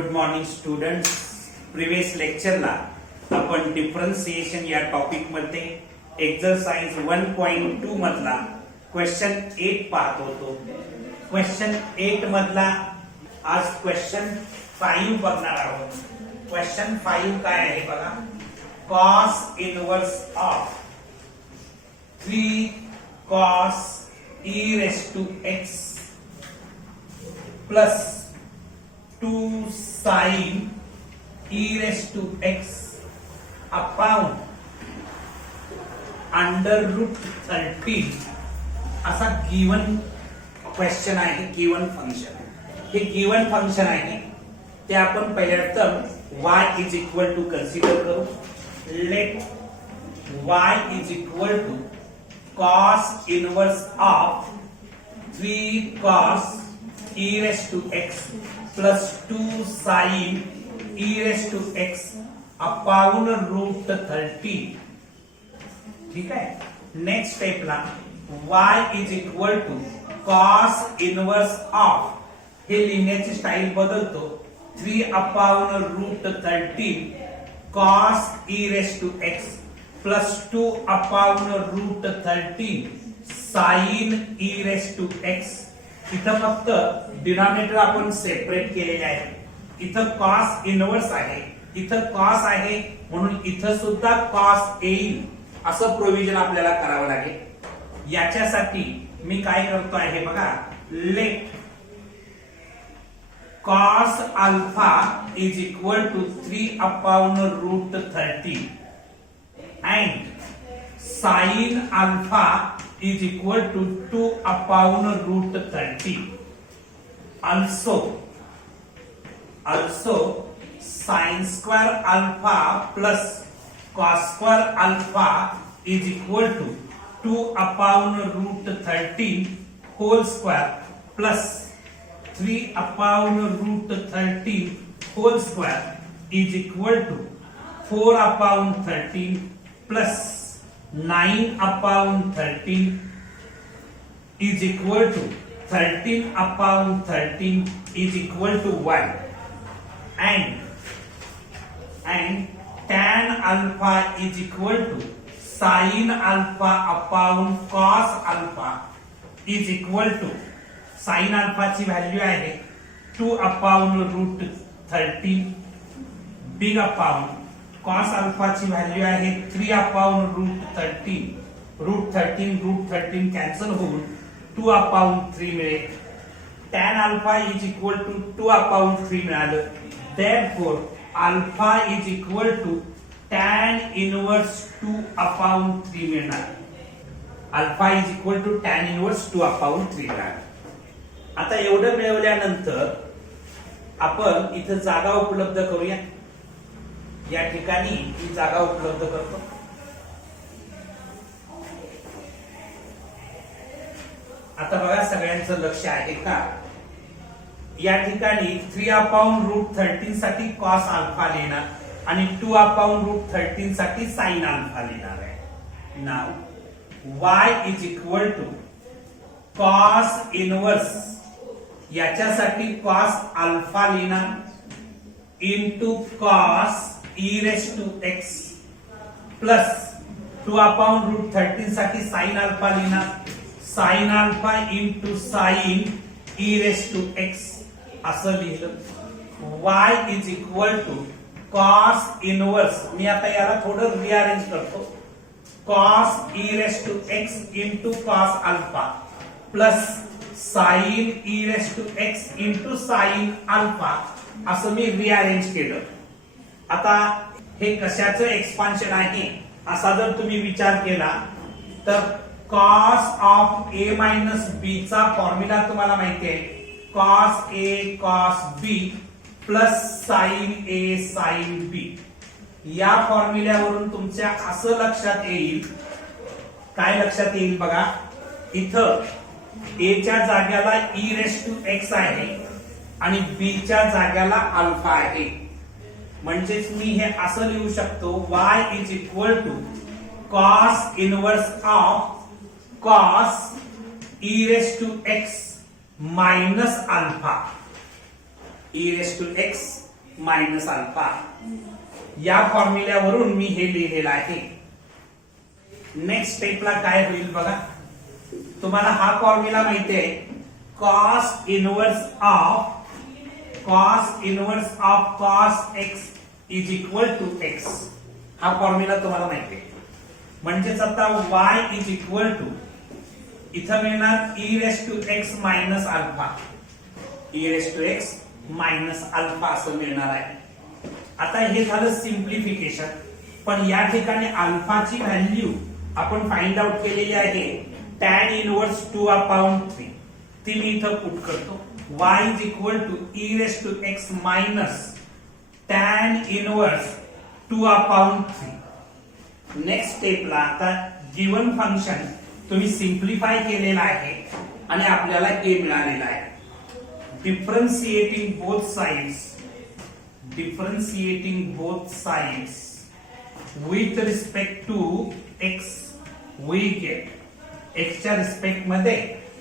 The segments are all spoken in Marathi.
Good morning students. प्रिव्हियस लेक्चरला आपण डिफरन्सिएशन या टॉपिक मध्ये एक्सरसाइज 1.2 मधला क्वेश्चन 8 पाहत होतो. क्वेश्चन 8 मधला आज क्वेश्चन 5 बघणार आहोत. क्वेश्चन 5 काय आहे बघा. cos inverse of 3 cos e raised to x plus 2 sin e raised to x upon under root 13 असा गिवन क्वेश्चन आहे. गिवन फंक्शन, हे गिवन फंक्शन आहे ते आपण पहिल्या term y is equal to consider करू. Let y is equal to cos inverse of 3 cos e raised to x plus 2 sin e raised to x upon root 13. ठीक आहे. नेक्स्ट स्टेपला y is equal to cos inverse of, हे लिहिण्याची स्टाईल बदलतो, 3 upon root 13 cos e raised to x plus 2 upon root 13 sin e raised to x. इथं फक्त डिनॉमिनेटर आपण सेपरेट केलेले आहे. इथं cos इनवर्स आहे, इथं cos आहे, म्हणून इथं सुद्धा cos येईल असं प्रोव्हिजन आपल्याला करावं लागेल. याच्यासाठी मी काय करतो आहे बघा. Let cos alpha is equal to 3 upon root 13 and sin alpha is equal to 2 upon root 30. Also sin square alpha plus cos square alpha is equal to 2 upon root 13 whole square plus 3 upon root 13 whole square is equal to 4 upon 13 plus 9 upon 13 is equal to 13 upon 13 is equal to 1 and tan alpha is equal to sin alpha upon cos alpha is equal to, sin alpha ची व्हॅल्यू आहे 2 upon root 13 big upon cos alpha ची व्हॅल्यू आहे 3 upon root 13. root 13 कॅन्सल होऊन 2 upon 3 मिळेल. tan alpha is equal to 2 upon 3 मिळालं. therefore alpha is equal to tan inverse 2 upon 3 मिळणार. Alpha is equal to tan inverse 2 upon 3 मिळालं. आता एवढं मिळवल्यानंतर आपण इथं जागा उपलब्ध करूया. या ठिकाणी ही जागा उपलब्ध करतो. आता बघा सगळ्यांचं लक्ष आहे का. या ठिकाणी 3 upon root 13 साठी cos अल्फा लिहिणार आणि 2 upon root 13 साठी sin अल्फा लिहिणार आहे. Now y is equal to cos inverse, याच्यासाठी cos अल्फा लिहिणार into cos e raised to x plus 2 upon root 13 साठी sin अल्फा लिहिणार, sin alpha into sin e raised to x असं लिहिलं. y is equal to cos inverse, मी आता याला थोडं रिअरेंज करतो, cos e raised to x into cos alpha plus sin e raised to x into sin alpha असं मी रिअरेंज केलं. आता हे कशाचं एक्सपान्शन आहे असा जर तुम्ही विचार केला तर cos of a minus b चा फॉर्म्युला तुम्हाला माहिती आहे, cos a cos b plus sin a sin b. या फॉर्म्युल्यावरून तुमच्या असं लक्षात येईल, काय लक्षात येईल बघा. इथं a च्या जाग्याला e raised to x आहे आणि b च्या जाग्याला अल्फा आहे. म्हणजेच मी हे असं लिहू शकतो, y is equal to cos inverse of cos e raised to x minus alpha, e raised to x minus alpha. या फॉर्म्युल्यावरून मी हे लिहिलेलं आहे. नेक्स्ट स्टेपला काय होईल बघा. तुम्हाला हा फॉर्म्युला माहिती आहे, cos inverse of cos x is equal to x. हा फॉर्म्युला तुम्हाला माहिती आहे. म्हणजेच आता y इज इक्वल टू इथं मिळणार e raise to x minus alpha. E raise to x minus alpha असं मिळणार आहे. आता हे झालं सिंप्लिफिकेशन. पण या ठिकाणी अल्फाची व्हॅल्यू आपण फाइंड आउट केलेली आहे tan इनवर्स 2/3. ती मी इथं पुट करतो. y is equal to e raise to x minus tan inverse 2/3. Next स्टेपला आता गिवन फंक्शन तुम्ही सिंप्लिफाय केलेलं आहे आणि आपल्याला हे मिळालेलं आहे. Differentiating both sides with respect to x we get x च्या रिस्पेक्ट मध्ये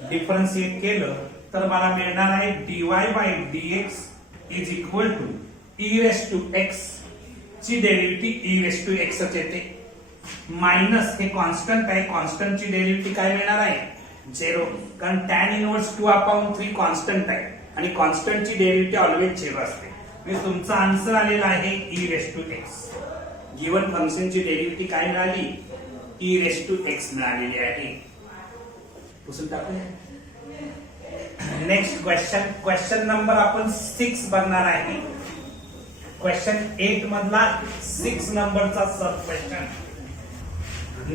डिफरन्शिएट केलं तर मला मिळणार आहे dy by dx is equal to e raised to x ची derivative e raised to x च येते मायनस हे कॉन्स्टंट आहे. कॉन्स्टंट ची डेरिव्हेटिव्ह काय मिळणार आहे 0. कारण tan इनवर्स 2/3 कॉन्स्टंट आहे आणि कॉन्स्टंट ची डेरिव्हेटिव्ह ऑलवेज 0 असते. म्हणजे तुमचा आन्सर आलेला आहे e raised to x. Given फंक्शनची डेरिव्हेटिव्ह काय मिळाली e raised to x मिळालेली आहे. पुसून टाकूया. नेक्स्ट क्वेश्चन नंबर आपण 6 बघणार आहे. क्वेश्चन 8 मधला 6 नंबरचा सब क्वेश्चन.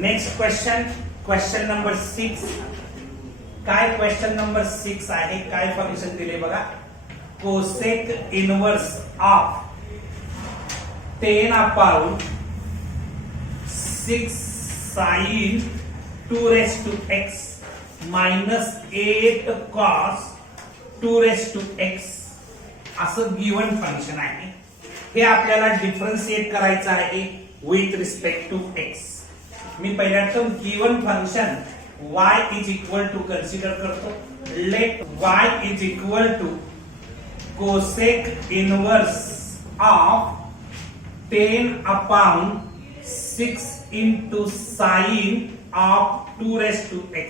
Next question number 6. काय क्वेश्चन नंबर 6 आहे. काय फंक्शन दिले बघा. Cosec inverse of 10/6 sin 2 raised to x minus 8 cos 2 raised to x असं गिवन फंक्शन आहे. हे आपल्याला डिफरन्शिएट करायचं आहे विथ रिस्पेक्ट टू x. मी पहिल्यांदा given function y is equal to consider करतो. Let y is equal to cosec inverse of 10/6 into sin of 2 raised to x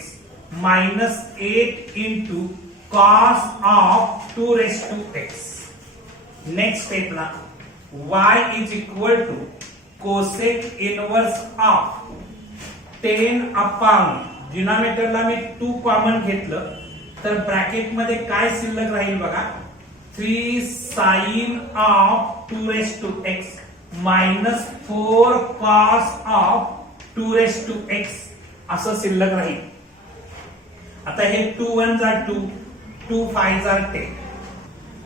minus 8 into cos of 2 raised to x. Next step ला y is equal to cosec inverse of 10/, डिनॉमिनेटरला मी 2 कॉमन घेतलं तर ब्रॅकेट मध्ये काय शिल्लक राहील बघा. 3 sin of 2 raised to x minus 4 cos of 2 raised to x असं शिल्लक राहील. आता हे 2 1 जा 2, 2 5 जा 10.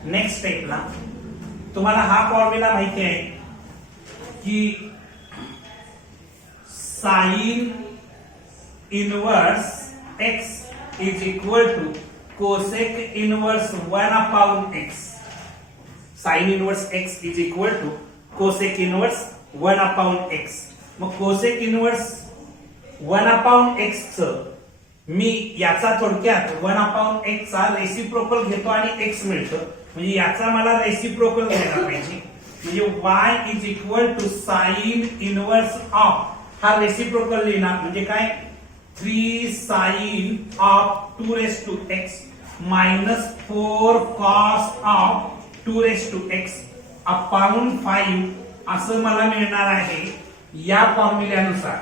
नेक्स्ट स्टेपला तुम्हाला हा फॉर्म्युला माहिती आहे की sine inverse x is equal to cosec inverse 1/x. Sine inverse x is equal to cosec inverse 1/x. मग कोसेक इनवर्स 1/x च मी याचा थोडक्यात 1/x चा रेसिप्रोकल घेतो आणि x मिळतं. म्हणजे याचा मला रेसिप्रोकल घ्यायला पाहिजे. म्हणजे y is equal to sine inverse of हा रेसिप्रोकल लिहिणार म्हणजे काय 3 sin of 2 raised to x minus 4 cos of 2 raised to x upon 5 असं मला मिळणार आहे या फॉर्म्युल्यानुसार.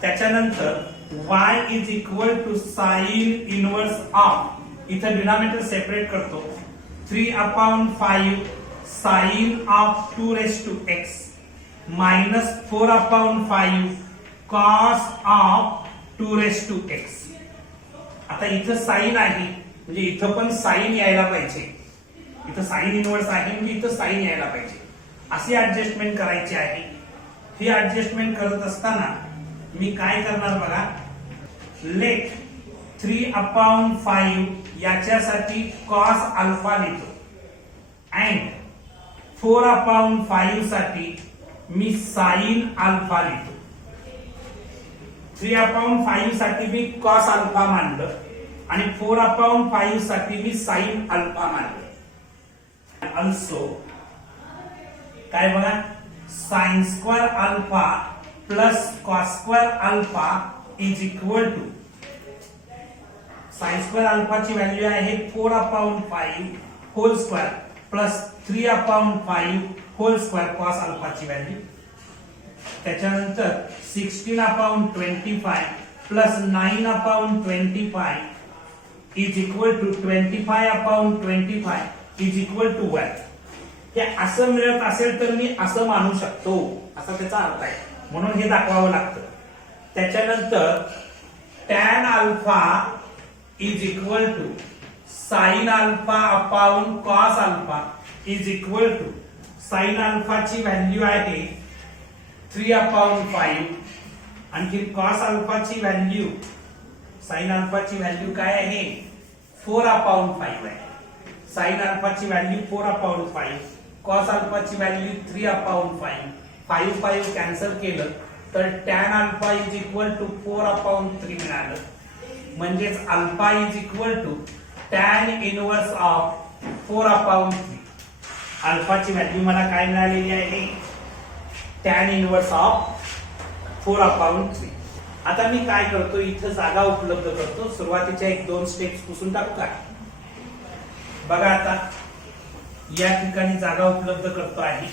त्याच्यानंतर y is equal to sine inverse of इथं डिनॉमिनेटर सेपरेट करतो 3/5 sine of 2 raised to x minus 4/5 cos of 2 raised to x. आता इथं साइन आहे म्हणजे इथं पण साइन यायला पाहिजे. इथं साइन इनवर्स आहे म्हणजे इथं साइन यायला पाहिजे. अशी ऍडजस्टमेंट करायची आहे. ही ऍडजस्टमेंट करत असताना मी काय करणार बघा. लेट 3/5 याच्यासाठी cos अल्फा लिहितो अँड 4/5 साठी मी साइन अल्फा लिहितो. 3/5 साठी मी cos अल्फा मानलं आणि 4/5 साठी मी साइन अल्फा मानलं. Also काय बघा, sine square alpha plus cos square alpha is equal to sine square अल्फाची व्हॅल्यू आहे 4/5 whole square plus 3/5 whole square cos अल्फाची व्हॅल्यू, त्याच्यानंतर 16/25 plus 9/25 is equal to 25/25 is equal to 1. हे असं मिळत असेल तर मी असं मानू शकतो, असा त्याचा अर्थ आहे, म्हणून हे दाखवावं लागतं. त्याच्यानंतर tan alpha is equal to sine alpha upon cos alpha is equal to sine अल्फाची व्हॅल्यू आहे 3/5 आणखी कॉस अल्फाची व्हॅल्यू साइन अल्फाची व्हॅल्यू काय आहे 4/5 आहे. साइन अल्फाची व्हॅल्यू 4/5, कॉस अल्फाची व्हॅल्यू 3/5, 5 कॅन्सल केलं तर tan alpha is equal to 4/3 मिळालं. म्हणजेच alpha is equal to tan inverse of 4/3. अल्फाची व्हॅल्यू मला काय मिळालेली आहे tan इनवर्स ऑफ 4/3. आता मी काय करतो, इथं जागा उपलब्ध करतो. सुरुवातीच्या 1-2 स्टेप्स पुसून टाकू का? बघा आता या ठिकाणी जागा उपलब्ध करतो आहे.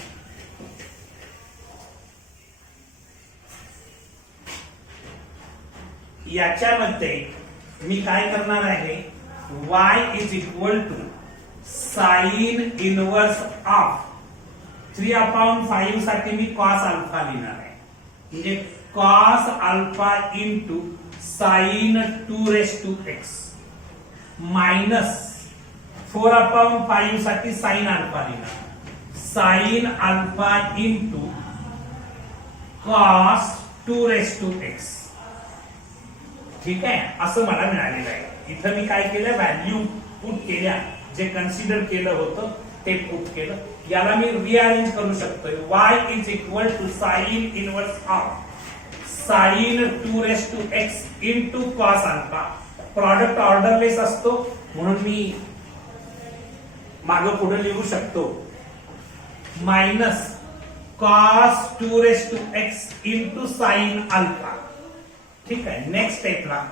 याच्यामध्ये मी काय करणार आहे, y is equal to sine inverse of 3/5 साठी मी कॉस अल्फा लिहिणार आहे. म्हणजे cos alpha into sine 2x minus 4/5 साठी साइन अल्फा लिहिणार, sine alpha into cos 2x. ठीक आहे, असं मला मिळालेलं आहे. इथं मी काय केलं, व्हॅल्यू पुट केल्या, जे कन्सिडर केलं होतं ते पुट केलं. याला मी रिअरेंज करू शकतोय. y is equal to sine inverse of sine 2x into cos alpha. Product orderless असतो म्हणून मी मागं पुढे लिहू शकतो, minus cos 2x into sine alpha. ठीक आहे, नेक्स्ट स्टेपला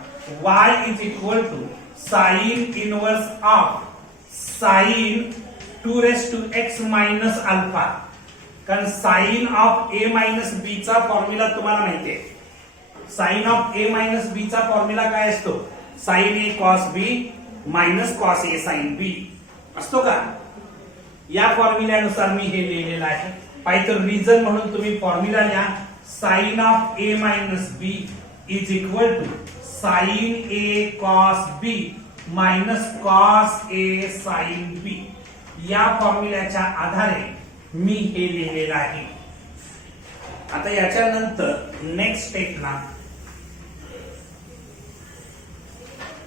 y is equal to sine inverse of sine 2x minus alpha. कारण sine of a minus b चा फॉर्म्युला तुम्हाला माहिती आहे. Sine of a minus b चा फॉर्म्युला काय असतो, sine a cos b minus cos a sine b असतो का? या फॉर्म्युल्यानुसार मी हे लिहिलेलं आहे. पाहिजे तर रिझन म्हणून तुम्ही फॉर्म्युला लिहा, sine of a minus b is equal to sine a cos b minus cos a sine b. या फॉर्म्युल्याच्या आधारे मी हे लिहिलेलं आहे. आता याच्यानंतर नेक्स्ट स्टेपला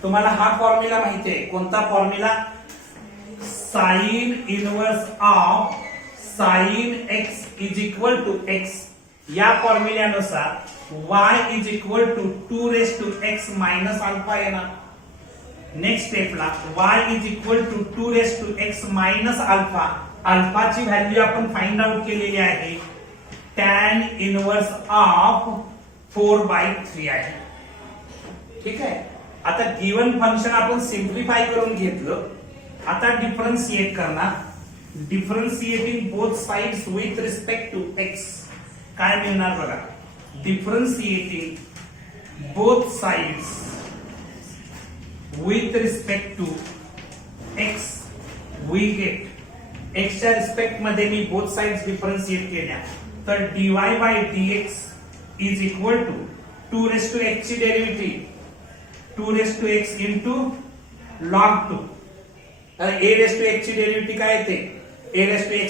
तुम्हाला हा फॉर्म्युला माहिती आहे. कोणता formula? Sine inverse of sine x is equal to x. या फॉर्म्युल्यानुसार y is equal to 2x minus alpha येणार. नेक्स्ट स्टेपला y is equal to 2x minus alpha. अल्फाची व्हॅल्यू आपण फाइंड आउट केलेली आहे, tan इनवर्स ऑफ 4/3 आहे. ठीक आहे, आता गिवन फंक्शन आपण सिंप्लिफाय करून घेतलं. आता डिफरन्शिएट करणार. Differentiating both sides with respect to x. काय मिळणार बघा, differentiating both sides with respect to x we get, x च्या रिस्पेक्ट मध्ये मी बोथ साइड्स डिफरन्शिएट केल्या तर dy by dx is equal to 2x ची derivative 2x into log 2. a ची डेरिव्हेटिव्ह काय येते, a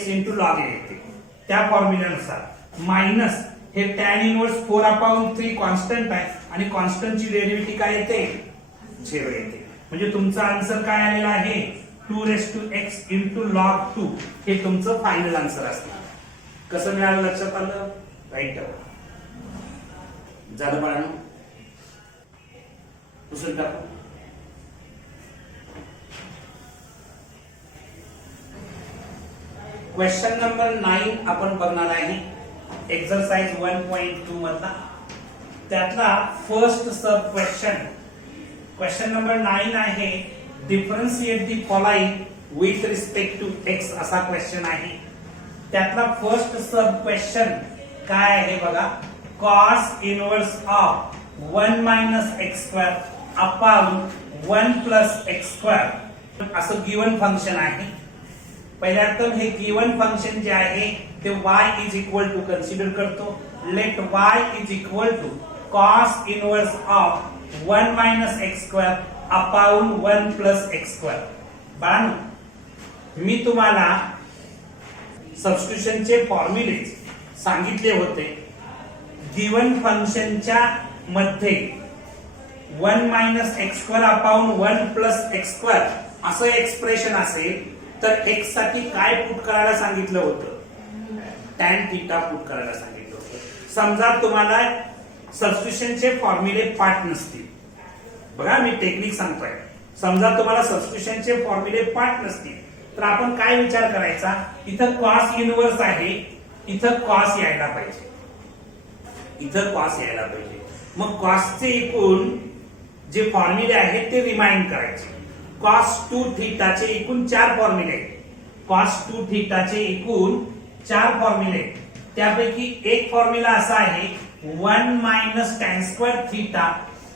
इंटू log a येते. त्या फॉर्म्युल्यानुसार मायनस हे tan इनवर्स 4/3 कॉन्स्टंट आहे आणि कॉन्स्टंटची डेरिव्हेटिव्ह काय येते, 0 येते. म्हणजे तुमचा आन्सर काय आलेला आहे 2x इंटू log 2. हे तुमचं फायनल आन्सर असणार. कसं मिळालं लक्षात आलं? राईट झालं बाळांनो, पुसून टाकू. क्वेश्चन नंबर 9 आपण बघणार आहे एक्सरसाइज 1.2 मधला त्यातला फर्स्ट सब क्वेश्चन नंबर 9 आहे differentiate the following with respect to x असा क्वेश्चन आहे. त्यातला फर्स्ट सब क्वेश्चन काय आहे बघा, cos inverse of 1 minus x square upon 1 plus x square असं गिवन फंक्शन आहे. पहिल्यांदा हे गिवन फंक्शन जे आहे ते y is equal to consider करतो. Let y is equal to cos inverse of 1 minus x square upon 1 plus x square. बाळांनो मी तुम्हाला सबस्टिट्यूशनचे फॉर्म्युले सांगितले होते. गिवन फंक्शनच्या मध्ये 1 minus x square upon 1 plus x square असं एक्सप्रेशन असेल तर एक्स साठी काय पुट करायला सांगितलं होतं, tan थीटा पुट करायला सांगितलं होतं. समजा तुम्हाला सबस्टिट्यूशनचे फॉर्म्युले पाठ नसतील, बघा मी टेक्निक सांगतोय, समजा तुम्हाला सबस्टिट्यूशनचे फॉर्म्युले पाठ नसतील तर आपण काय विचार करायचा, इथं cos इनवर्स आहे, इथं cos यायला पाहिजे, इथं cos यायला पाहिजे. मग cos चे एकूण जे फॉर्म्युले आहेत ते रिमाइंड करायचे. cos 2 थीटाचे एकूण 4 फॉर्म्युले आहेत. cos 2 थीटाचे एकूण 4 फॉर्म्युले, त्यापैकी एक फॉर्म्युला असा आहे 1 minus tan square theta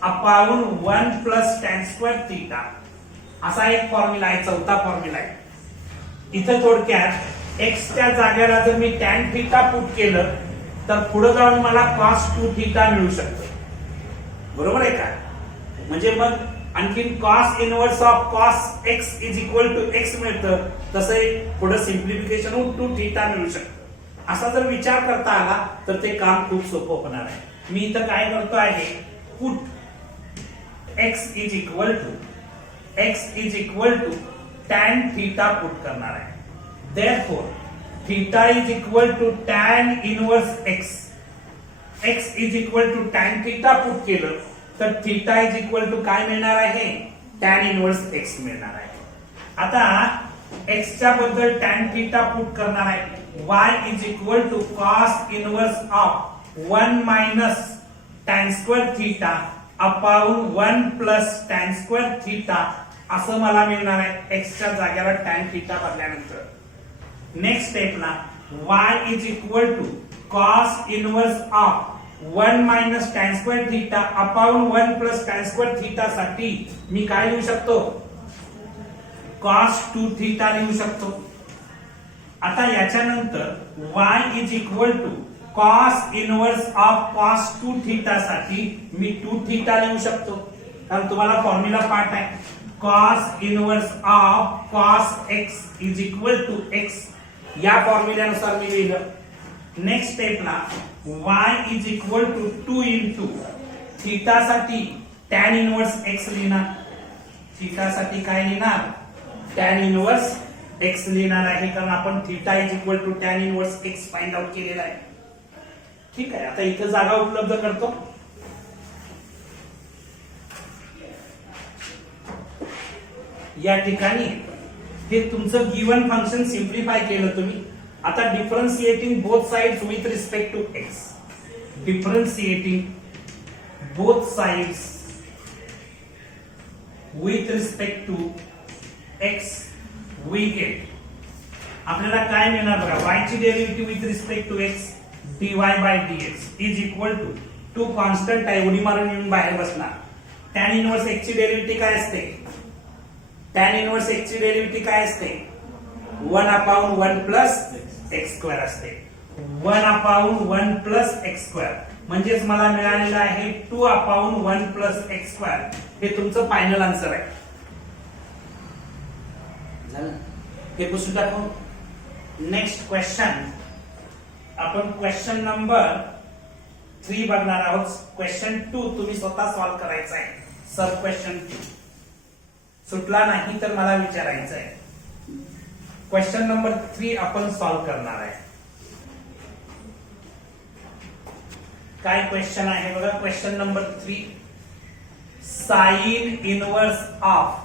upon 1 plus tan square theta असा एक फॉर्म्युला आहे, चौथा फॉर्म्युला आहे. इथं थोडक्यात एक्स च्या जागेला जर मी टॅन थीटा पुट केलं तर पुढे जाऊन मला cos 2 थीटा मिळू शकतो, बरोबर आहे का. म्हणजे मग आणखीन cos inverse of cos x is equal to x मिळतं, तसे पुढे सिंप्लिफिकेशन होऊन 2 थीटा मिळू शकतं. असा जर विचार करता आला तर ते काम खूप सोपं होणार आहे. मी इथं काय करतो आहे, put x is equal to tan theta put करणार आहे. Therefore theta is equal to tan inverse x is equal to tan theta put केलं तर थीटा इज इक्वल टू काय मिळणार आहे, tan इनवर्स x मिळणार आहे. आता x च्या बद्दल tan थीटा पुट करणार आहे. y is equal to cos inverse of 1 minus tan square theta upon 1 plus tan square theta असं मला मिळणार आहे x च्या जागेला tan थीटा बदल्यानंतर. नेक्स्ट स्टेपला y is equal to cos inverse of 1 minus tan square theta upon 1 plus tan square theta साठी मी काय लिहू शकतो, cos 2 थीटा लिहू शकतो. आता याच्यानंतर y is equal to cos inverse of cos 2 theta साठी मी 2 थीटा लिहू शकतो, कारण तुम्हाला फॉर्म्युला पाठ आहे. cos inverse of cos x is equal to x या फॉर्म्युल्यानुसार मी लिहिलं. नेक्स्ट स्टेपला y is equal to 2 into theta साठी tan इनवर्स x लिहिणार. थीटा साठी काय लिहिणार, tan इनवर्स x लिहिणार आहे, कारण आपण theta is equal to tan inverse x find out केलेला आहे. ठीक आहे, आता इथं जागा उपलब्ध करतो. या ठिकाणी हे तुमचं गिवन फंक्शन सिम्प्लिफाय केलं तुम्ही. आता differentiating both sides with respect to x, differentiating both sides with respect to x we get, आपल्याला काय मिळणार बघा, y ची derivative with respect to x dy by dx is equal to 2 constant आहे, उडी मारून येऊन बाहेर बसणार. tan इनवर्स x ची डेरिव्हेटिव्ह काय असते, tan इनवर्स x ची डेरिव्हेटिव्ह काय असते, 1 अपॉन 1 प्लस एक्स स्क्वेअर असते. 1 अपॉन 1 प्लस एक्स स्क्वेअर म्हणजेच मला मिळालेलं आहे 2 अपॉन 1 प्लस एक्स स्क्वेअर. हे तुमचं फायनल आन्सर आहे. झालं, हे पुसून टाकू. नेक्स्ट क्वेश्चन, आपण क्वेश्चन नंबर 3 बघणार आहोत. क्वेश्चन 2 तुम्ही स्वतः सॉल्व्ह करायचा आहे. सब क्वेश्चन 2 सुटला नाही तर मला विचारायचं आहे. क्वेश्चन नंबर 3 आपण सॉल्व्ह करणार आहे. काय क्वेश्चन आहे बघा, question number 3, sine inverse of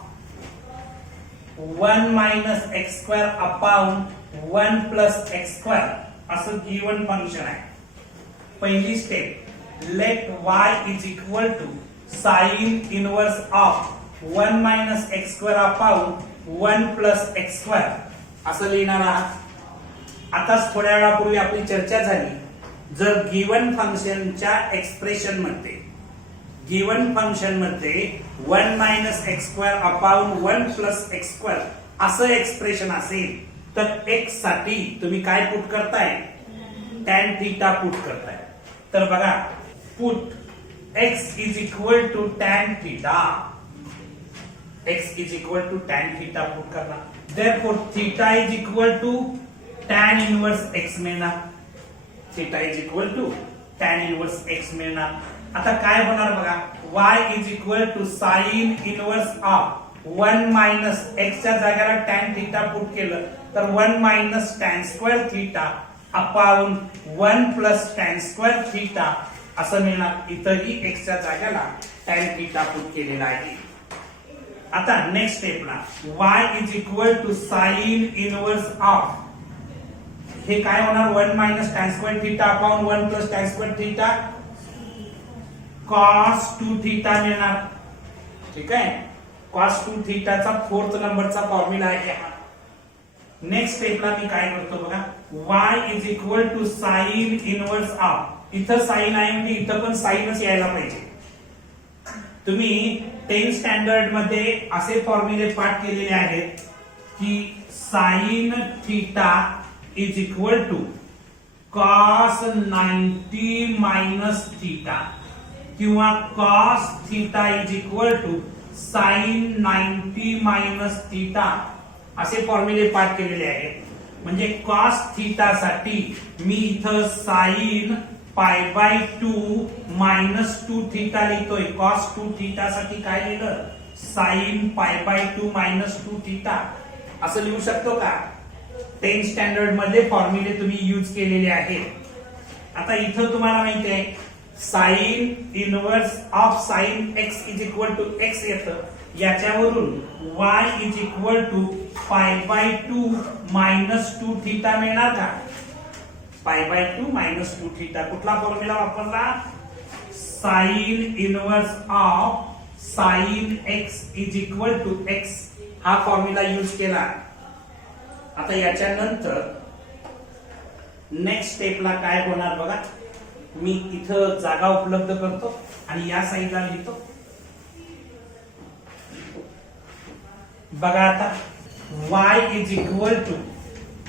1 minus x square upon 1 plus x square असं गिवन फंक्शन आहे. पहिली step, let y is equal to sine inverse of 1 minus x square upon 1 plus x square असं लिहिणार आहात. आताच थोड्या वेळापूर्वी आपली चर्चा झाली, जर गिवन फंक्शनच्या एक्सप्रेशन मध्ये 1 minus x square upon 1 plus x square असं एक्सप्रेशन असेल तर एक्स साठी तुम्ही काय पुट करताय, टॅन थीटा पुट करताय. तर बघा, put x is equal to tan theta, x is equal to tan theta put करणार. Therefore theta is equal to tan inverse x मिळणार, theta is equal to tan inverse x मिळणार. आता काय होणार बघा, y is equal to sine inverse of 1 minus x च्या जागेला टॅन थीटा पुट केलं तर 1 minus tan square theta upon 1 plus tan square theta असं मिळणार. इथंही एक्स च्या जागेला टॅन थीटा पुट केलेला आहे. आता नेक्स्ट स्टेपला y is equal to sine inverse of, हे काय होणार, 1 minus tan square theta upon 1 plus tan square theta cos 2 theta मिळणार. ठीक आहे, कॉस 2 थीटाचा 4th नंबरचा फॉर्म्युला आहे हा. नेक्स्ट स्टेपला मी काय करतो बघा, y is equal to sine inverse of, इथं साइन आहे म्हणजे इथं पण साइनच यायला पाहिजे. तुम्ही 10th स्टँडर्ड मध्ये असे फॉर्म्युले पाठ केलेले आहेत की sine theta is equal to cos 90 minus theta किंवा cos theta is equal to sine 90 minus theta असे फॉर्म्युले पाठ केलेले आहेत. म्हणजे कॉस थीटा साठी मी इथं sine pi by 2 minus 2 theta लिहितोय. कॉस 2 थीटा साठी काय लिहिलं, sign pi by 2 minus 2 theta असं लिहू शकतो का. 10th स्टँडर्ड मध्ये फॉर्म्युले तुम्ही यूज केलेले आहेत. आता इथं तुम्हाला माहिती आहे sine inverse of sine x is equal to x येतं, याच्यावरून y is equal to pi by 2 minus 2 theta मिळणार का. पाय बाय 2 मायनस 2 थीटा कुठला फॉर्म्युला वापरला, sine inverse of sine x is equal to x हा फॉर्म्युला यूज केला. आता याच्यानंतर नेक्स्ट स्टेपला काय होणार बघा, मी इथं जागा उपलब्ध करतो आणि या साईडला लिहितो. बघा आता y is equal to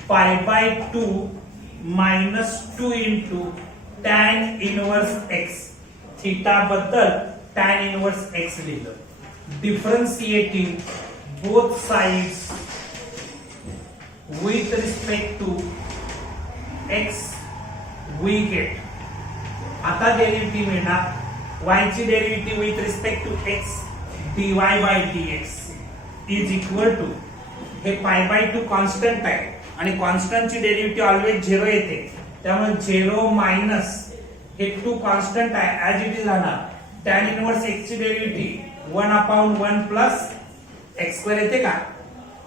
pi by 2 minus 2 into tan inverse x, theta बद्दल टॅन इनवर्स एक्स लिहिलं. Differentiating both sides with respect to x we get, आता डेरिव्हेटिव्ह मिळणार y ची derivative with respect to x dy by dx is equal to, हे पाय बाय 2 कॉन्स्टंट आहे आणि कॉन्स्टंटची डेरिव्हेटिव्ह ऑलवेज 0 येते, त्यामुळे 0 मायनस हे 2 कॉन्स्टंट आहे ऍज इट इज राहणार. टॅन इनवर्स x ची derivative 1 upon 1 plus x square येते का.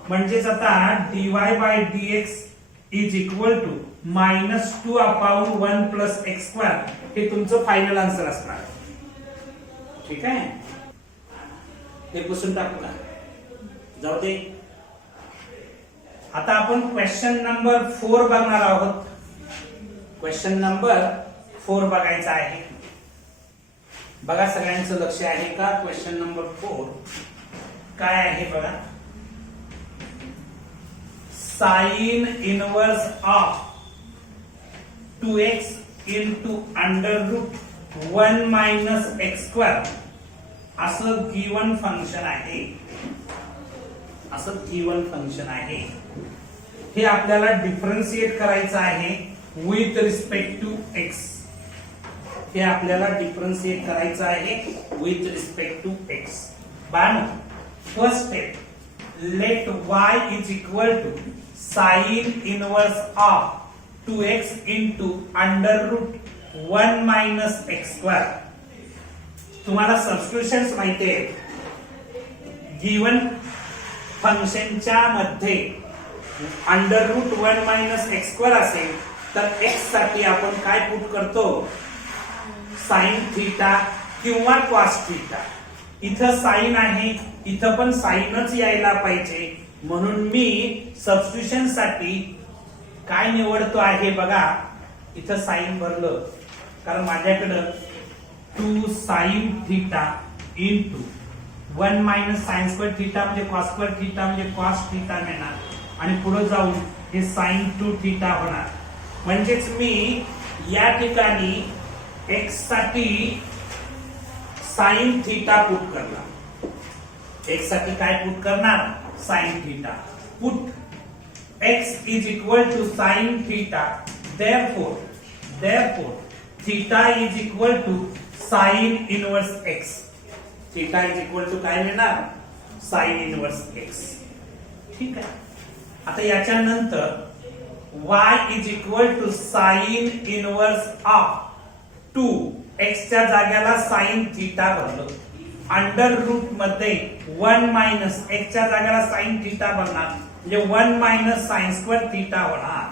म्हणजेच आता dy by dx is equal to minus 2 upon 1 plus x square हे तुमचं फायनल आन्सर असणार. ठीक आहे, हे पुसून टाकू का, जाऊ दे. आता आपण क्वेश्चन नंबर 4 बघणार आहोत. क्वेश्चन नंबर 4 बघायचा आहे. बघा सगळ्यांचं लक्ष आहे का. क्वेश्चन नंबर 4 काय आहे बघा, sine inverse of 2x into under root 1 minus x square असं गिवन फंक्शन आहे. हे आपल्याला डिफरन्शिएट करायचं आहे विथ रिस्पेक्ट टू एक्स. हे आपल्याला डिफरन्शिएट करायचं आहे विथ रिस्पेक्ट टू एक्स. बाळांनो, first step, let y is equal to sine inverse of 2x into under root 1 minus x square. तुम्हाला सबस्टिट्यूशन्स माहिती आहे. गिवन फंक्शनच्या मध्ये under root 1 minus x square असेल तर एक्स साठी आपण काय पुट करतो, साइन थीटा किंवा कॉस थीटा. इथं साइन आहे, इथं पण साइनच यायला पाहिजे, म्हणून मी सबस्टिट्यूशन साठी काय निवडतो आहे बघा, इथं साइन भरलं कारण माझ्याकडं 2 sine theta into 1 minus sine square theta म्हणजे कॉस स्क्वेअर थीटा म्हणजे कॉस थीटा मिळणार आणि पुढे जाऊन हे साइन 2 थीटा होणार. म्हणजेच मी या ठिकाणी एक्स साठी साइन थीटा पुट करणार. एक्स साठी काय पुट करणार, sine theta. Put x is equal to sine theta, therefore theta is equal to sine inverse x. Theta is equal to काय मिळणार, साइन इनवर्स एक्स. ठीक आहे. आता याच्यानंतर y is equal to sine inverse of 2 x च्या जाग्याला साइन थीटा भरलं. अंडर रूट मध्ये 1 मायनस x च्या जाग्याला साइन थीटा भरणार म्हणजे 1 मायनस साइन स्क्वेअर थीटा होणार.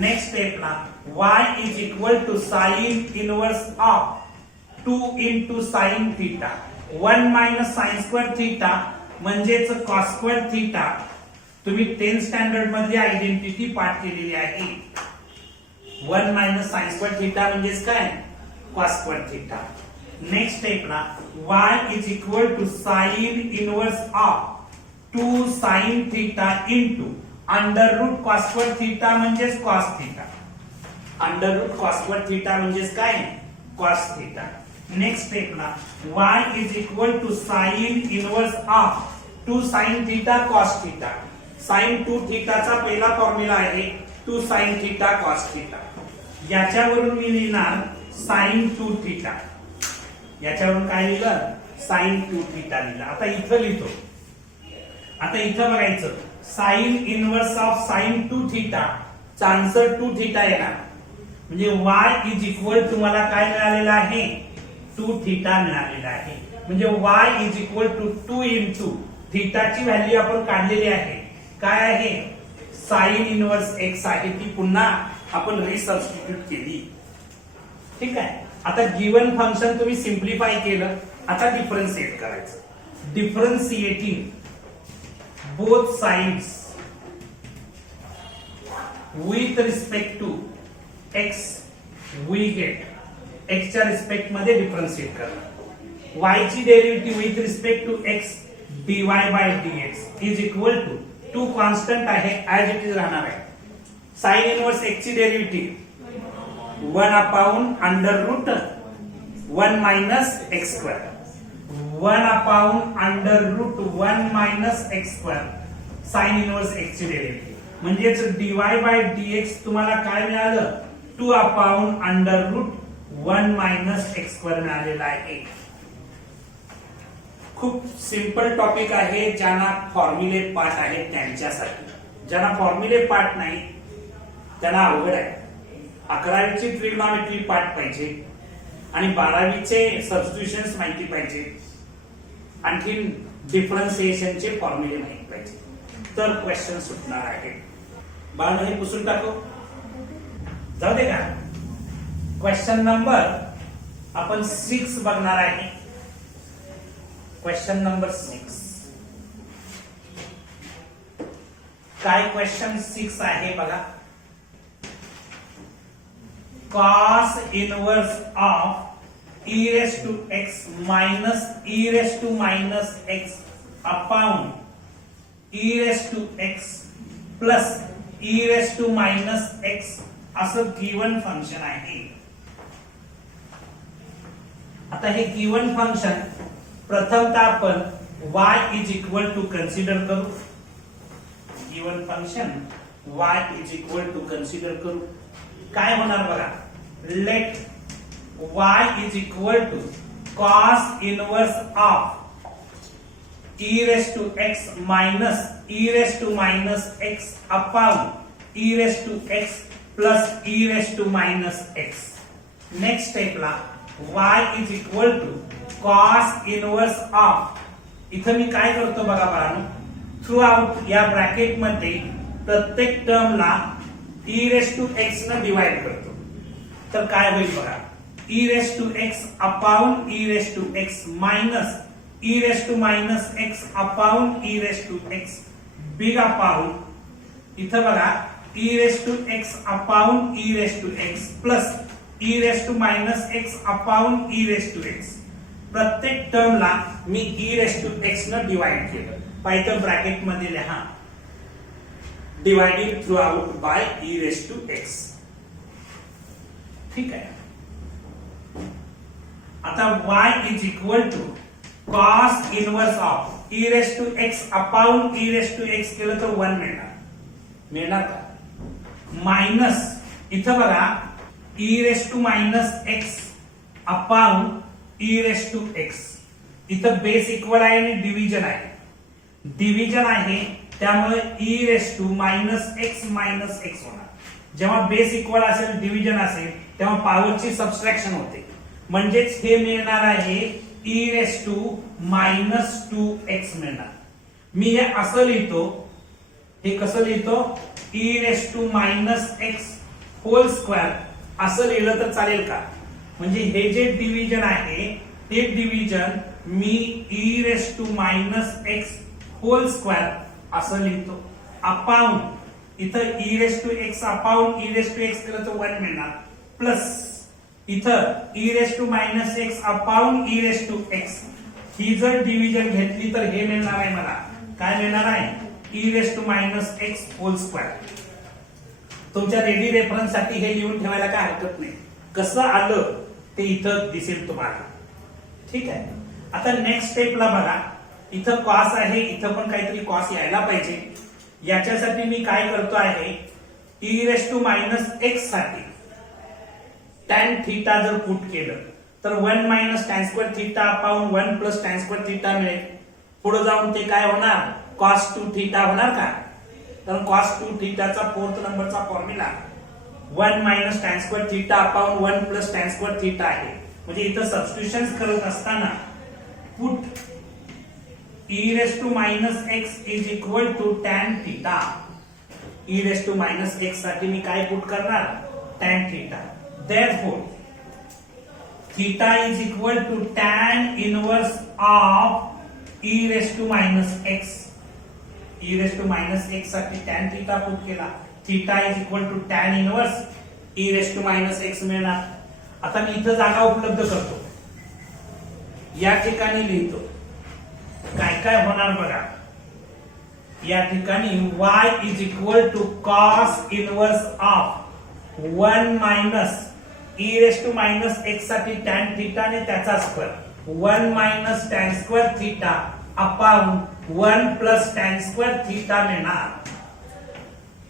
नेक्स्ट स्टेपला y is equal to sine inverse of 2 into sine theta. 1 minus sine square theta म्हणजेच कॉस स्क्वेअर थीटा. तुम्ही 10th स्टँडर्ड मध्ये आयडेंटिटी पाठ केलेली आहे. 1 मायनस साइन स्क्वेअर थीटा म्हणजेच काय, कॉस स्क्वेअर थीटा. नेक्स्ट स्टेपला y is equal to sine inverse of 2 sine theta into under root cos square theta म्हणजेच cos theta. Under root cos square theta म्हणजेच काय, कॉस थीटा. नेक्स्ट स्टेपला y is equal to sine inverse of 2 sine theta cos theta. Sine 2 थीटाचा पहिला फॉर्म्युला आहे 2 साइन थीटा कॉस थीटा. याच्यावरून मी लिहिणार साइन 2 थीटा. याच्यावरून काय लिहिलं, साइन 2 थीटा लिहिलं. आता इथं लिहितो. आता इथं बघायचं sign inverse of sine 2 theta चा आन्सर 2 थीटा येणार. म्हणजे y इज इक्वल टू मला काय मिळालेलं आहे, 2 थीटा मिळालेला आहे. म्हणजे y is equal to 2 into थीटाची व्हॅल्यू आपण काढलेली आहे, काय आहे, साइन इनवर्स एक्स आहे. ती पुन्हा आपण रिसबस्टिट्यूट केली. ठीक आहे. आता गिवन फंक्शन तुम्ही सिंप्लिफाय केलं, आता डिफरन्शिएट करायचं. Differentiating both sides with respect to x we get x च्या रिस्पेक्ट मध्ये डिफरन्शिएट करणार. y ची derivative with respect to x dy by dx is equal to 2 constant आहे ऍज इट इज राहणार आहे. साइन इनवर्स एक्स ची derivative 1 upon under root 1 minus x square. 1 upon under root 1 minus x square sine inverse x ची डेरिव्हेटिव्ह म्हणजेच dy बाय dx तुम्हाला काय मिळालं, 2 upon under root 1 minus x square मिळालेला आहे. खूप सिंपल टॉपिक आहे. ज्यांना फॉर्म्युले पाठ आहेत त्यांच्यासाठी, ज्यांना फॉर्म्युले पाठ नाही त्यांना अवघड आहे. 11वीची ट्रिग्नॉमेट्री पाठ पाहिजे आणि 12वीचे सबस्टिट्यूशन्स माहिती पाहिजे, आणखी डिफरन्सिएशनचे फॉर्म्युले माहिती पाहिजे, तर क्वेश्चन सुटणार आहे. बाळा हे पुसून टाकू, जाऊ दे का. क्वेश्चन नंबर आपण 6 बघणार आहे. क्वेश्चन नंबर 6 काय, क्वेश्चन 6 आहे बघा. cos inverse of e raise to x minus e raise to minus x upon e raise to x plus e raise to minus x असं गिवन फंक्शन आहे. आता हे गिवन फंक्शन प्रथमतः आपण y is equal to consider करू. Given function y is equal to consider करू. काय होणार बघा, let y is equal to cos inverse of e raise to x minus e raise to minus x upon e raise to x plus e raise to minus x. Next स्टेपला y is equal to cos inverse of, इथं मी काय करतो बघा बाळांनो, थ्रू आउट या ब्रॅकेट मध्ये प्रत्येक टर्मला ई रेस टू एक्स न डिवाइड करतो तर काय होईल बघा, e raise to x upon e raise to x minus e raise to minus x upon e raise to x big upon इथं बघा e raise to x upon e raise to x plus e raise to minus x upon e raise to x. प्रत्येक टर्मला मी ई रेस टू एक्स न डिवाइड केलं, पायथन ब्रॅकेट मध्ये लिहा divided through out by e raise to x. ठीक आहे. आता y is equal to cos inverse of e raise to x upon e raise to x केलं तर 1 मिळणार का, मायनस इथं बघा e raise to minus x upon e raise to x. इथं बेस इक्वल आहे आणि डिव्हिजन आहे, डिव्हिजन आहे त्यामुळे e raise to minus x होणार. जेव्हा बेस इक्वल असेल डिव्हिजन असेल तेव्हा पॉवरची सबट्रॅक्शन होते, म्हणजेच हे मिळणार आहे e raise to minus 2x मिळणार. मी हे असं लिहितो, हे कसं लिहितो, e raise to minus x whole square असं लिहिलं तर चालेल का, म्हणजे हे जे डिव्हिजन आहे ते डिव्हिजन मी e raise to minus x whole square असं लिहितो अपॉन इथं e raise to x upon e raise to x केलं तर 1 मिळणार प्लस इथं e raise to minus x upon e raise to x. ही जर डिव्हिजन घेतली तर हे मिळणार आहे मला, काय मिळणार आहे, e raise to minus x whole square. तुमच्या रेडी रेफरन्स साठी हे लिहून ठेवायला काय हरकत नाही, कसं आलं ते इथं दिसेल तुम्हाला. ठीक आहे. आता नेक्स्ट स्टेपला बघा, इथं कॉस आहे, इथं पण काहीतरी कॉस यायला पाहिजे. याच्यासाठी मी काय करतो आहे, e raise to minus x साठी टॅन थीटा जर पुट केलं तर 1 minus tan square theta upon 1 plus tan square theta मिळेल. पुढे जाऊन ते काय होणार, कॉस 2 थीटा होणार का, तर कॉस 2 थीटाचा 4th नंबरचा formula 1 minus tan square theta upon 1 plus tan square theta आहे. म्हणजे इथं सबस्टिट्यूशन करत असताना put e raise to minus x is equal to tan theta. E raise to minus x साठी मी काय पुट करणार, tan theta. Therefore, theta is equal to tan inverse of e raised to minus x. e raised to minus x साठी tan theta पुट केला, theta is equal to tan inverse e raised to minus x मिळणार. आता मी इथं जागा उपलब्ध करतो, या ठिकाणी लिहितो काय काय होणार बघा. या ठिकाणी y is equal to cos inverse of 1 minus e raise to minus x साठी टॅन थीटा आणि त्याचा square 1 minus tan square theta upon 1 plus tan square theta मिळणार.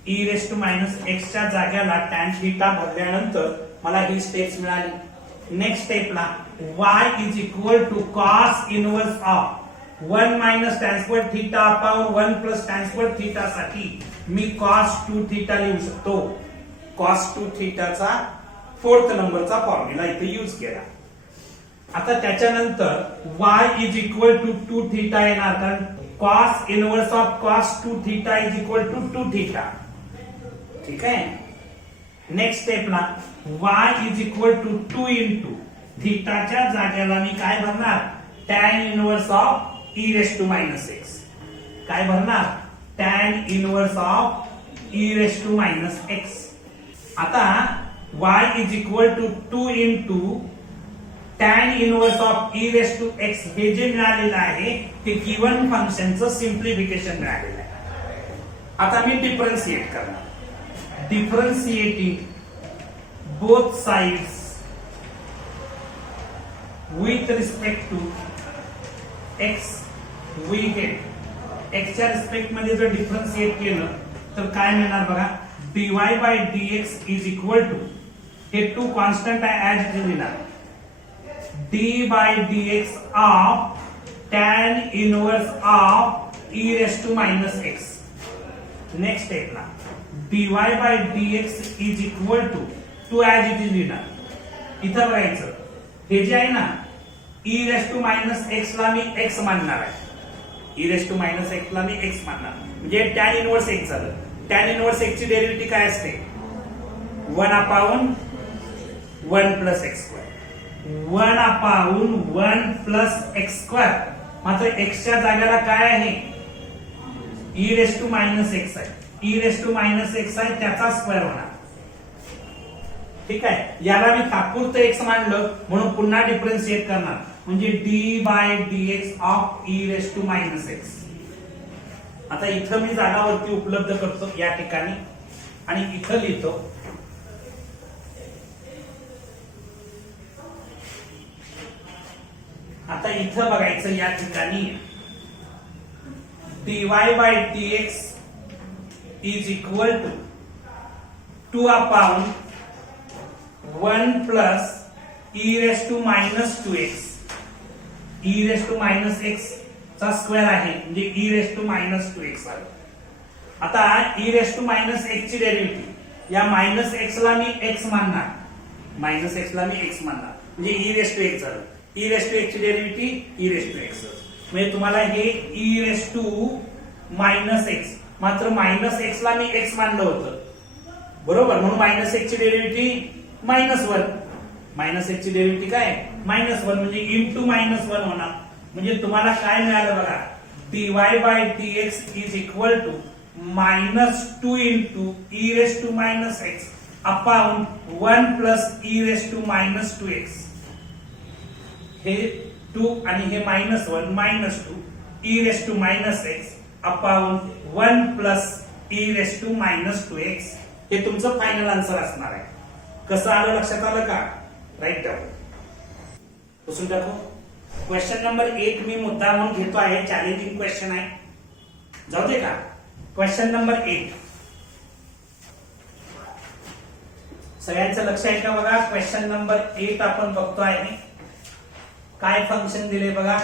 E raise to minus x च्या जाग्याला टॅन थीटा भरल्यानंतर मला ही स्टेप्स मिळाली. नेक्स्ट स्टेपला y is equal to cos inverse of 1 minus tan square theta upon 1 plus tan square theta साठी मी कॉस 2 थीटा लिहू शकतो. कॉस 2 थीटाचा 4th नंबरचा फॉर्म्युला इथे यूज केला. आता त्याच्यानंतर y is equal to 2 theta येणार, कारण cos inverse of cos 2 theta is equal to 2 theta. ठीक आहे. नेक्स्ट स्टेपला y is equal to 2 into थीटाच्या जागेला मी काय भरणार, tan inverse of e raise to minus x. काय भरणार, tan inverse of e raise to minus x. आता y is equal to 2 into tan inverse of e raised to x हे जे मिळालेलं आहे ते गिवन फंक्शनचं सिंप्लिफिकेशन मिळालेलं आहे. आता मी डिफरन्शिएट करणार, differentiating both sides with respect to x. We get x च्या रिस्पेक्ट मध्ये जर डिफरन्शिएट केलं तर काय मिळणार बघा, dy by dx is equal to हे 2 कॉन्स्टंट आहे ऍज इट इज लिहिणार, d by dx of tan inverse of e raised to minus x. Next स्टेपला dy by dx is equal to as it is लिहिणार. इथं बघायचं हे जे आहे ना e raised to minus x ला मी x मानणार आहे, e raised to minus x ला मी x मानणार, म्हणजे tan inverse x झालं. टॅन इनवर्स एक्स ची डेरिव्हेटिव्ह काय असते 1/1 plus x square 1/1 plus x square. मात्र एक्सच्या जागेला काय आहे e raise to minus x आहे. e raise to minus x आहे त्याचा स्क्वेअर होणार. ठीक आहे. याला मी तात्पुरतं एक्स मानलं म्हणून पुन्हा डिफरन्शिएट करणार म्हणजे d by dx of e raise to minus x. आता इथं मी जागावरती उपलब्ध करतो या ठिकाणी आणि इथं लिहितो आता इथं बघायचं या ठिकाणी dy by dx is equal to 2/1 plus e raise to minus 2x. e raise to minus x चा स्क्वेअर आहे म्हणजे e raise to minus 2x आहे. आता e raise to minus x ची डेरिव्हेटिव्ह या मायनस एक्स ला मी x मानणार मायनस एक्स ला मी x मानणार म्हणजे e रेस टू एक्स झालं. e रेस टू एक्स ची derivative e raise to x म्हणजे तुम्हाला हे e raise to minus x मात्र मायनस एक्स ला मी x मानलं होतं बरोबर म्हणून मायनस एक्स ची डेरिव्हेटिव्ह -1 मायनस एक्स ची डेरिव्हेटिव्ह काय -1 म्हणजे इंटू -1 होणार. म्हणजे तुम्हाला काय मिळालं बघा dy by dx is equal to -2 into e raise to minus x upon 1 plus e raise to minus 2x. हे 2 आणि हे -1 -2 e raise to minus x upon 1 plus e raise to minus 2x. हे तुमचं फायनल आन्सर असणार आहे. कसं आलं लक्षात आलं का राईट डाऊन पुसून टाकू. क्वेश्चन नंबर 8 मी मुद्दा म्हणून घेतो आहे चॅलेंजिंग क्वेश्चन आहे जाऊ दे का. क्वेश्चन नंबर 8 सगळ्यांचं लक्ष आहे का बघा. क्वेश्चन नंबर 8 आपण बघतो आहे. काय फंक्शन दिले बघा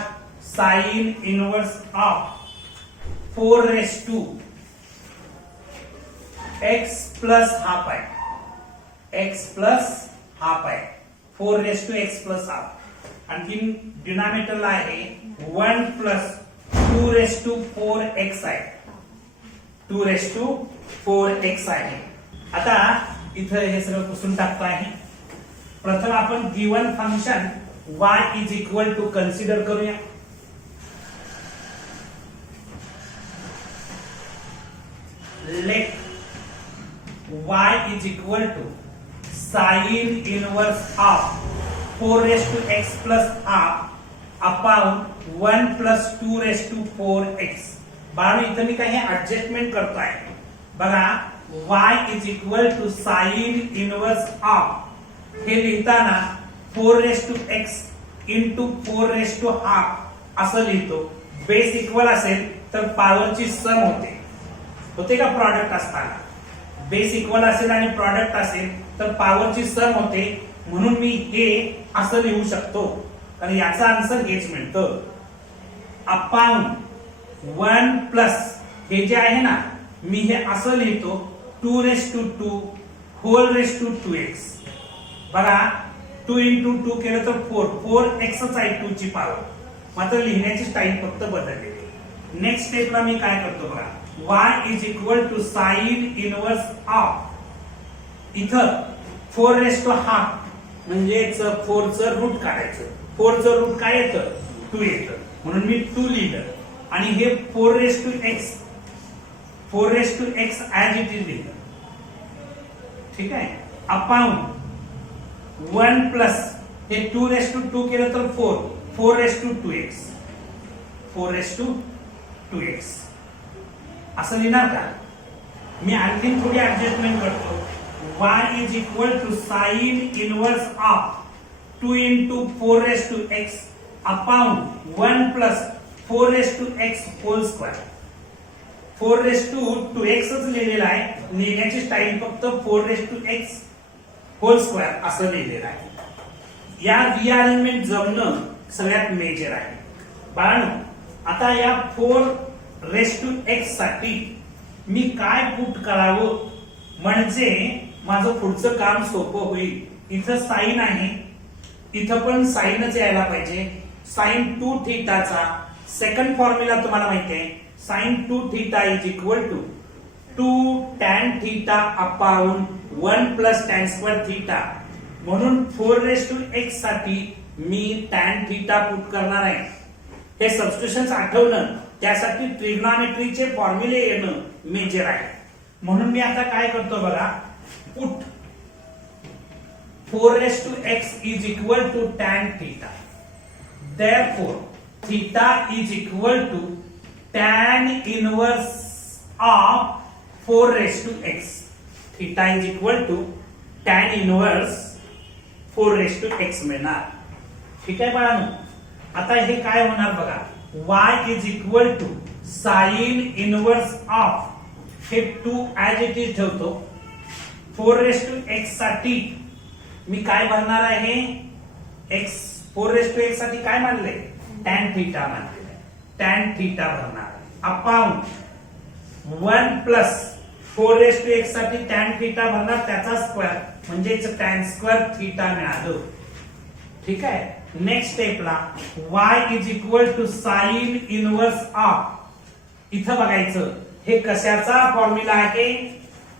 sine inverse of 4 raise to x plus half आहे. एक्स प्लस हाफ आहे 4 raise to x plus half. आणखी डिनॉमिनेटरला आहे 1 प्लस 2 रेस टू 4x आहे 2 रेस टू 4x आहे. आता इथं हे सगळं पुसून टाकतो आहे. प्रथम आपण given function y is equal to consider करूया. Let y is equal to sine inverse of 4 raise to x plus half upon 1 plus 2 raise to 4x. बाळांनो इथं मी काही ऍडजस्टमेंट करतो आहे बघा. y is equal to sine inverse of हे लिहिताना 4 raise to x into 4 raise to half असं लिहितो. बेस इक्वल असेल तर पॉवरची सम होते का प्रॉडक्ट असताना. बेस इक्वल असेल आणि प्रॉडक्ट असेल तर पॉवरची सम होते म्हणून मी हे असं लिहू शकतो कारण याचा आन्सर हेच मिळतं. अपॉन 1 प्लस हे जे आहे ना मी हे असं लिहितो 2 raise to 2 whole raise to 2x. बघा 2 इंटू 2 केलं तर 4x आहे 2 ची पॉवर मात्र लिहिण्याची स्टाईल फक्त बदललेली. नेक्स्ट स्टेपला मी काय करतो बघा y is equal to sine inverse of इथं 4 रेस टू हाफ म्हणजे 4 चं रूट काढायचं. 4 चं रूट काय येतं 2 येतं म्हणून मी 2 लिहिलं आणि हे 4 raise to x as it is लिहिलं. ठीक आहे. अपॉन 1 प्लस हे 2 रेस टू 2 केलं तर 4 raise to 2x 4 raise to 2x असं लिहिणार का. मी आणखी थोडी ऍडजस्टमेंट करतो. y is equal to sine inverse of 2 into 4 raise to x upon 1 plus 4 raise to x whole square. 4 raise to 2x लिहिलेला आहे. लिहिण्याची स्टाईल फक्त 4 raise to x whole square असं लिहिलेलं आहे. या रिअरेंजमेंट जमणं सगळ्यात मेजर आहे बाळांनो. आता या 4 रेस टू एक्स साठी मी काय पुट करावं म्हणजे माझं पुढचं काम सोपं होईल. इथं साइन आहे इथं पण साइनच यायला पाहिजे. साइन 2 थीटाचा सेकंड फॉर्म्युला तुम्हाला माहिती आहे. Sine 2 theta is equal to 2 tan theta upon 1 plus tan square theta, म्हणून 4x साठी मी tan थीटा पुट करणार आहे. हे सबस्टिट्यूशन्स आठवणं, त्यासाठी ट्रिग्नॉमेट्रीचे फॉर्म्युले येणं मेजर आहे. म्हणून मी आता काय करतो बघा, put 4x is equal to tan theta. Therefore, theta is equal to tan inverse of 4x. Theta is equal to tan inverse 4x मिळणार. ठीक आहे बाळांनो. आता हे काय होणार बघा, y is equal to sin inverse of, हे 2 as it is ठेवतो. 4x साठी मी काय भरणार आहे, x 4x साठी काय मानले, tan थीटा मानले, tan थीटा भरणार अपॉन 1 प्लस 4x साठी tan थीटा भरणार, त्याचा स्क्वेअर म्हणजेच tan स्क्वेअर थीटा मिळालं. ठीक आहे. नेक्स्ट स्टेपला y is equal to sine inverse of, इथं बघायचं हे कशाचा फॉर्म्युला आहे,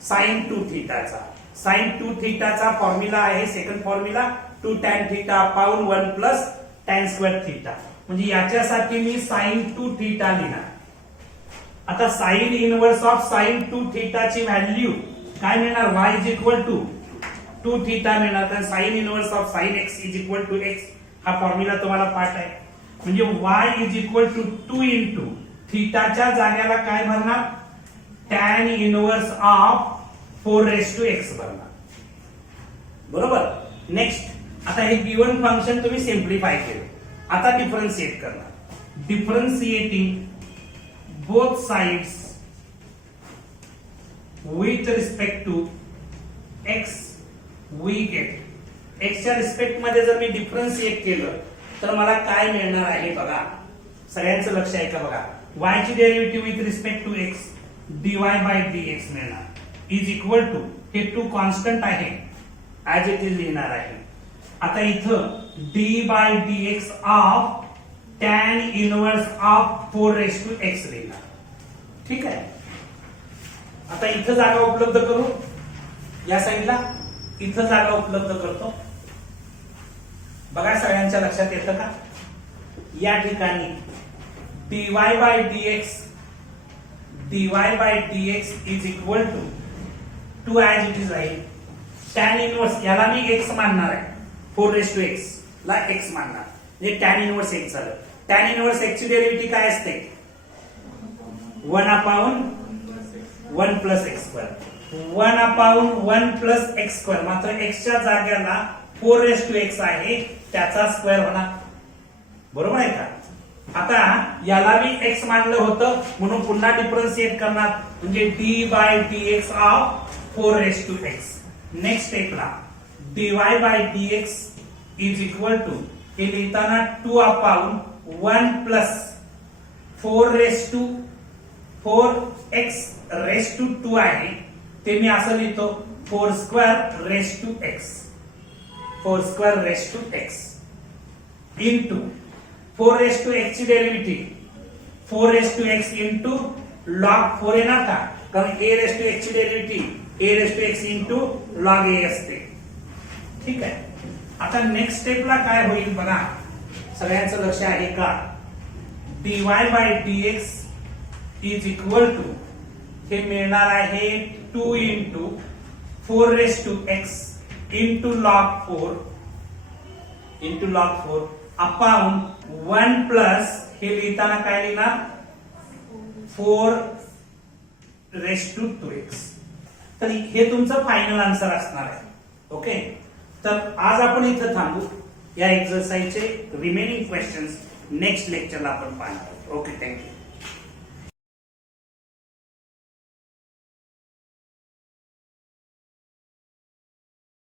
साइन 2 थीटाचा. साइन 2 थीटाचा फॉर्म्युला आहे, second formula 2 tan theta upon 1 plus tan square theta. म्हणजे याच्यासाठी मी साइन 2 थीटा लिहिणार. आता साइन इनवर्स ऑफ साइन 2 थीटाची व्हॅल्यू काय मिळणार, y is equal to 2 theta मिळणार. तर sine inverse of sine x is equal to x, हा फॉर्म्युला तुम्हाला पाठ आहे. म्हणजे y is equal to 2 into थीटाच्या जाग्याला काय भरणार, tan इनवर्स ऑफ 4x भरणार. बरोबर. नेक्स्ट, आता हे गिवन फंक्शन तुम्ही सिम्प्लिफाय केलं. आता डिफरन्शिएट करणार. Differentiating both sides with respect to x, we get x च्या रिस्पेक्ट मध्ये जर मी डिफरन्शिएट केलं तर मला काय मिळणार आहे बघा, सगळ्यांचं लक्ष आहे का बघा, y ची derivative with respect to x dy by dx मिळणार इज इक्वल टू, हे 2 कॉन्स्टंट आहे ऍज इट इज लिहिणार आहे. आता इथं d by dx of tan inverse of 4x लिहिणार. ठीक आहे. आता इथं जागा उपलब्ध करू, या साईडला इथं जागा उपलब्ध करतो. बघा सगळ्यांच्या लक्षात येतं का, या ठिकाणी dy by dx is equal to 2 as it is राहील. tan इनवर्स याला मी x मानणार आहे, 4x ला x मानणार, म्हणजे tan इनवर्स x झालं. tan इनवर्स x ची डेरिव्हेटिव्ह काय असते, 1 upon 1 plus x square, 1 upon 1 plus x square. मात्र x च्या जाग्याला 4x आहे, त्याचा स्क्वेअर होणार. बरोबर आहे का. आता याला मी x मानलं होतं म्हणून पुन्हा डिफरन्शिएट करणार, म्हणजे d by dx of 4x. नेक्स्ट स्टेपला dy by dx is equal to, हे लिहिताना 2 upon 1 plus 4x race to 2 आहे, ते मी असं लिहितो 4 square raise to x, 4 square raise to x into 4 raise to x ची derivative 4 raise to x into log 4 येणार का, कारण a रेस टू x ची derivative a raise to x into log a असते. ठीक आहे. आता नेक्स्ट स्टेपला काय होईल बघा, सगळ्यांचं लक्ष आहे का, dy by dx is equal to, हे मिळणार आहे 2 into 4 raise to x into log 4 upon 1 plus, हे लिहिताना काय लिहिणार 4 रेस टू 2x. तर हे तुमचं फायनल आन्सर असणार आहे. ओके. तर आज आपण इथं थांबू. या एक्सरसाइजचे रिमेनिंग क्वेश्चन्स नेक्स्ट लेक्चरला आपण पाहणार. Okay, thank you.